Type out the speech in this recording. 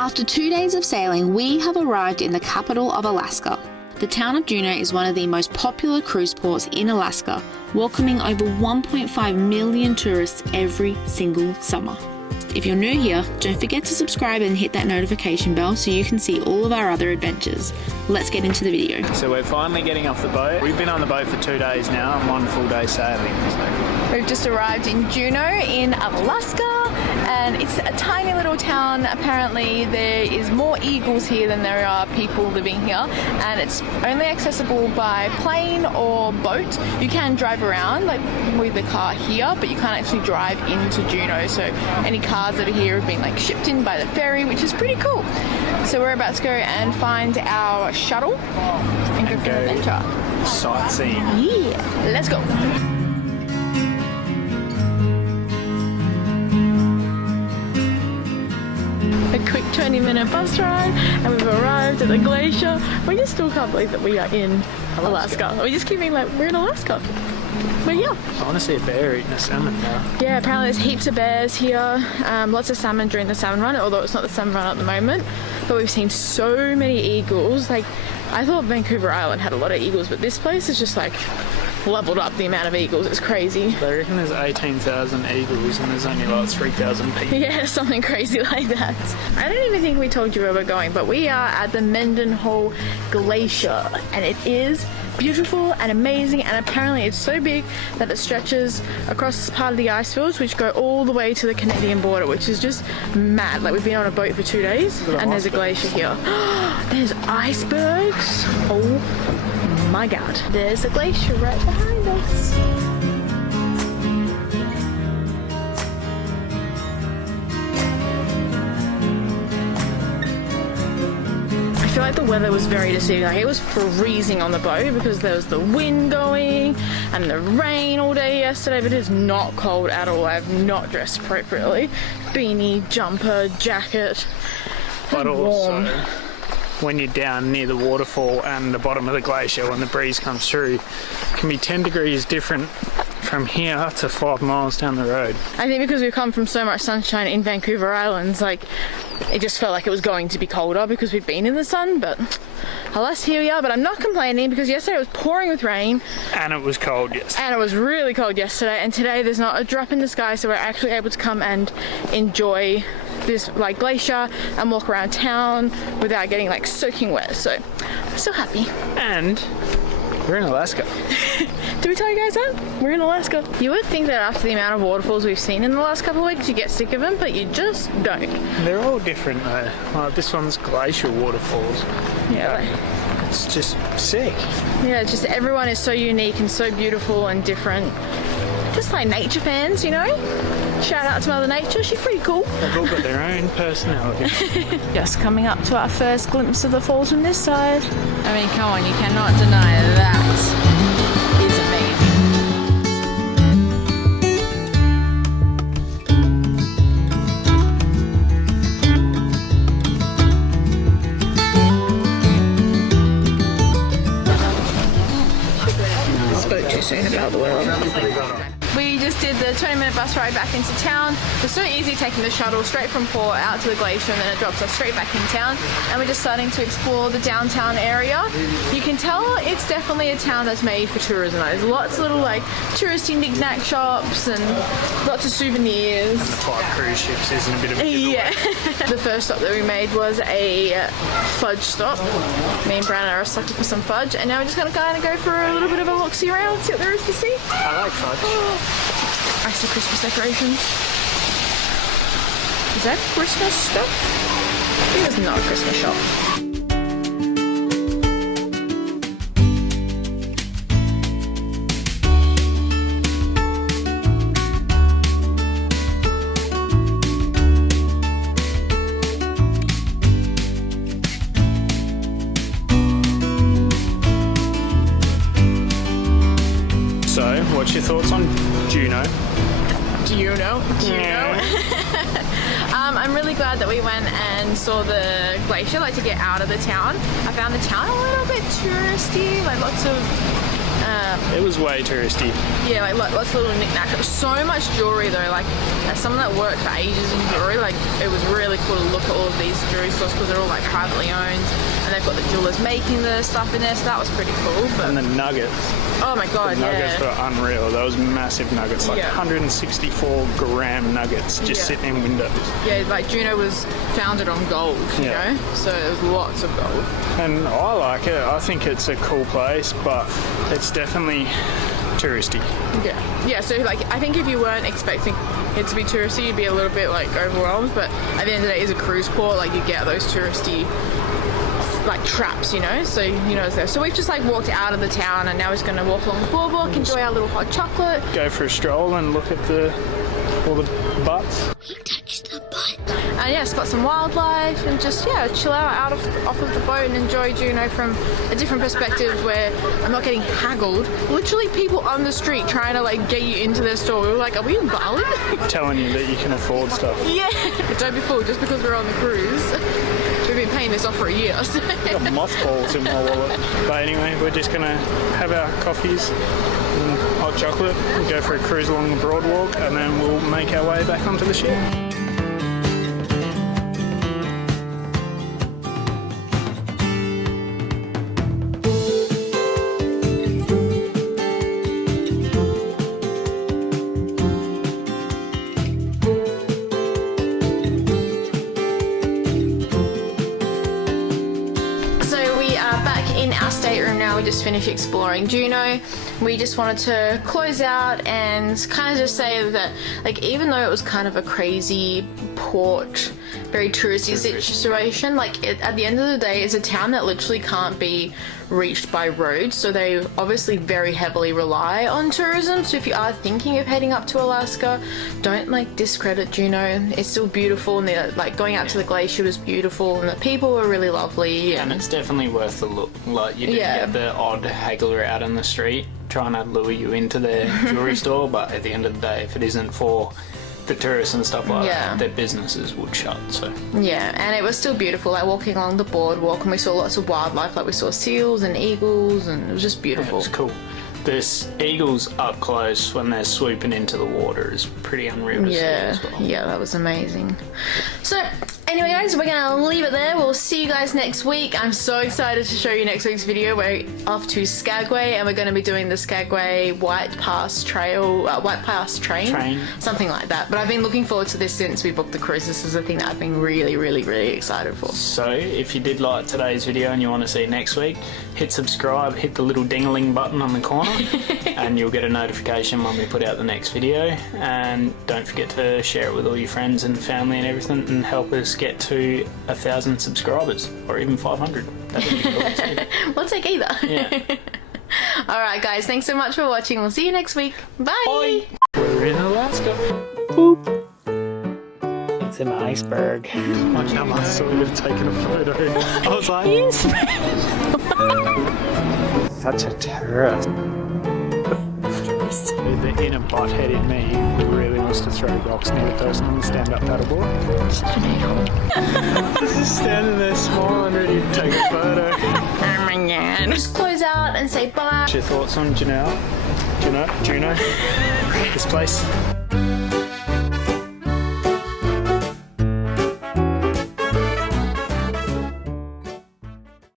After 2 days of sailing, we have arrived in the capital of Alaska. The town of Juneau is one of the most popular cruise ports in Alaska, welcoming over 1.5 million tourists every single summer. If you're new here, don't forget to subscribe and hit that notification bell so you can see all of our other adventures. Let's get into the video. So we're finally getting off the boat. We've been on the boat for 2 days now and 1 full day sailing. So. We've just arrived in Juneau in Alaska, and it's a tiny little town. Apparently there is more eagles here than there are people living here, and it's only accessible by plane or boat. You can drive around like with the car here, but you can't actually drive into Juneau, so any cars that are here have been like shipped in by the ferry, which is pretty cool. So we're about to go and find our shuttle and go for an adventure. Sightseeing. Yeah, let's go. A quick 20-minute bus ride and we've arrived at the glacier. We just still can't believe that we are in Alaska. We just keep being like, we're in Alaska. We're here. I want to see a bear eating a salmon now. Yeah, apparently there's heaps of bears here. Lots of salmon during the salmon run, although it's not the salmon run at the moment. But we've seen so many eagles. Like, I thought Vancouver Island had a lot of eagles, but this place is just like leveled up the amount of eagles. It's crazy. They reckon there's 18,000 eagles and there's only like 3,000 people. Yeah, something crazy like that. I don't even think we told you where we're going, but we are at the Mendenhall Glacier, and it is beautiful and amazing, and apparently it's so big that it stretches across part of the ice fields which go all the way to the Canadian border, which is just mad. Like, we've been on a boat for 2 days and there's a glacier here. There's icebergs. Oh my god. There's a glacier right behind us. I feel like the weather was very deceiving. Like, it was freezing on the boat because there was the wind going and the rain all day yesterday, but it's not cold at all. I have not dressed appropriately. Beanie, jumper, jacket, But warm. also, when you're down near the waterfall and the bottom of the glacier, when the breeze comes through, it can be 10 degrees different from here to 5 miles down the road. I think because we've come from so much sunshine in Vancouver Islands, like, it just felt like it was going to be colder because we'd been in the sun, but alas, here we are. But I'm not complaining because yesterday it was pouring with rain. And it was cold yesterday. And it was really cold yesterday, and today there's not a drop in the sky, so we're actually able to come and enjoy this like glacier and walk around town without getting like soaking wet. So I'm so happy. And we're in Alaska. Did we tell you guys that? We're in Alaska. You would think that after the amount of waterfalls we've seen in the last couple of weeks, you get sick of them, but you just don't. They're all different though. Like, this one's glacial waterfalls. Yeah. It's just sick. Yeah, it's just everyone is so unique and so beautiful and different. Just like nature fans, you know? Shout out to Mother Nature, she's pretty cool. They've all got their own personality. Just coming up to our first glimpse of the falls from this side. I mean, come on, you cannot deny that is amazing. Spoke too soon about the weather. We just did the 20-minute bus ride back into town. It was so easy taking the shuttle straight from port out to the glacier, and then it drops us straight back in town. And we're just starting to explore the downtown area. You can tell it's definitely a town that's made for tourism. There's lots of little like touristy knick-knack shops and lots of souvenirs. And the 5 cruise ships isn't a bit of a giveaway. Yeah. The first stop that we made was a fudge stop. Me and Brandon are a sucker for some fudge, and now we're just going to kind of go for a little bit of a look-see around, see what there is to see. I like fudge. I see Christmas decorations. Is that Christmas stuff? It was not a Christmas shop. So, what's your thoughts on Juneau? Juneau. I'm really glad that we went and saw the glacier, like to get out of the town. I found the town a little bit touristy, like lots of It was way touristy. Yeah, like lots of little knickknacks. So much jewellery though, like as someone that worked for ages in jewellery, like it was really cool to look at all of these jewellery stores because they're all like privately owned and they've got the jewellers making the stuff in there, so that was pretty cool. But And the nuggets. oh my god, The nuggets yeah. were unreal. Those massive nuggets, like 164 gram nuggets just sitting in windows. Yeah, like Juneau was founded on gold, you Yeah. know, so there's lots of gold. And I like it. I think it's a cool place, but it's definitely touristy. Yeah, so like I think if you weren't expecting it to be touristy, you'd be a little bit like overwhelmed, but at the end of the day, it's a cruise port, like you get those touristy like traps, you know, so you know it's there. So we've just like walked out of the town and now we're just going to walk along the boardwalk, enjoy our little hot chocolate. Go for a stroll and look at all the butts. He touched the butt. And yeah, spot some wildlife and just chill out off of the boat and enjoy Juneau from a different perspective where I'm not getting haggled. Literally people on the street trying to like get you into their store. We were like, are we in Bali? Telling you that you can afford stuff. Yeah. But don't be fooled, just because we're on the cruise. We've been paying this off for a year. So. Got mothballs in my wallet. But anyway, we're just going to have our coffees and hot chocolate, go for a cruise along the boardwalk, and then we'll make our way back onto the ship. Stateroom now. We just finished exploring Juneau. We just wanted to close out and kind of just say that, like, even though it was kind of a crazy port, very touristy situation, like at the end of the day, it's a town that literally can't be reached by road, so they obviously very heavily rely on tourism. So if you are thinking of heading up to Alaska, don't like discredit Juneau. It's still beautiful, and like going out to the glacier was beautiful, and the people were really lovely. And it's definitely worth the look. Like you didn't get the odd haggler out in the street trying to lure you into their jewelry store, but at the end of the day, if it isn't for the tourists and stuff like that, their businesses would shut. So yeah, and it was still beautiful, like walking along the boardwalk, and we saw lots of wildlife, like we saw seals and eagles, and it was just beautiful. Yeah, it was cool. There's eagles up close when they're swooping into the water is pretty unreal to see as well. Yeah, that was amazing. So anyway guys, we're gonna leave it there. We'll see you guys next week. I'm so excited to show you next week's video. We're off to Skagway and we're going to be doing the Skagway White Pass Trail, White Pass train, something like that. But I've been looking forward to this since we booked the cruise. This is the thing that I've been really, really, really excited for. So if you did like today's video and you want to see it next week, hit subscribe, hit the little ding-a-ling button on the corner and you'll get a notification when we put out the next video. And don't forget to share it with all your friends and family and everything, and help us get to 1,000 subscribers, or even 500. That'd be cool too. We'll take either. Yeah. Alright guys, thanks so much for watching. We'll see you next week. Bye! Bye. We're in Alaska. Boop. It's an iceberg. Watch how much I would have taken a photo. I was like, yes. Such a tourist. The inner butthead in me really wants to throw rocks near the person on the stand-up paddleboard. Just standing there smiling, ready to take a photo. Oh my god. Just close out and say bye. What's your thoughts on Juneau? Juneau? This place?